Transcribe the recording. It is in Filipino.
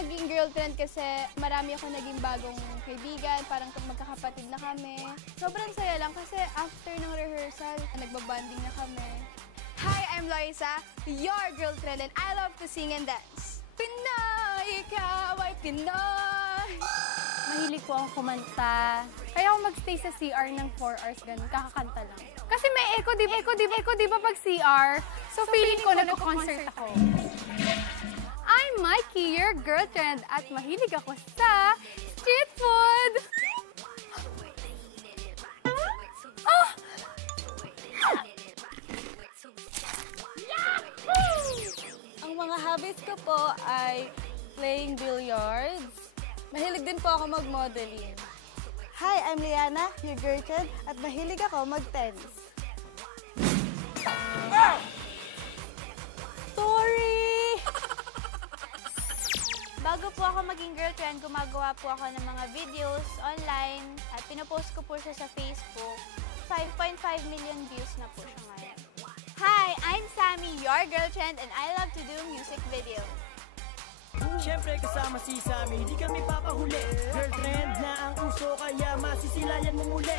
maging girlfriend kasi marami ako naging bagong kaibigan, parang magkakapatid na kami. Sobrang saya lang kasi after ng rehearsal, nagbabanding na kami. Hi, I'm Loisa, your girlfriend, and I love to sing and dance. Pinoy, ikaw ay Pinoy! Mahilig po akong kumanta. Kaya ako magstay sa CR ng 4 hours ganun, kakakanta lang. Kasi may echo, di ba pag CR? So feeling ko nagko-concert ako. I'm Mikey, your girlfriend, at mahilig ako sa street food! Oh! Ang mga hobbies ko po ay playing billiards. Mahilig din po ako mag-modeling. Hi, I'm Liana, your girlfriend, at mahilig ako mag-tennis. Sorry! Bago po ako maging girlfriend, gumagawa po ako ng mga videos online at pinopost ko po siya sa Facebook. 5.5 million views na po siya ngayon. Hi, I'm Sammy, your girlfriend, and I love to do music videos. Siyempre kasama si Sammy, di kami papahuli. Girlfriend na ang uso, kaya masisilayan mo muli.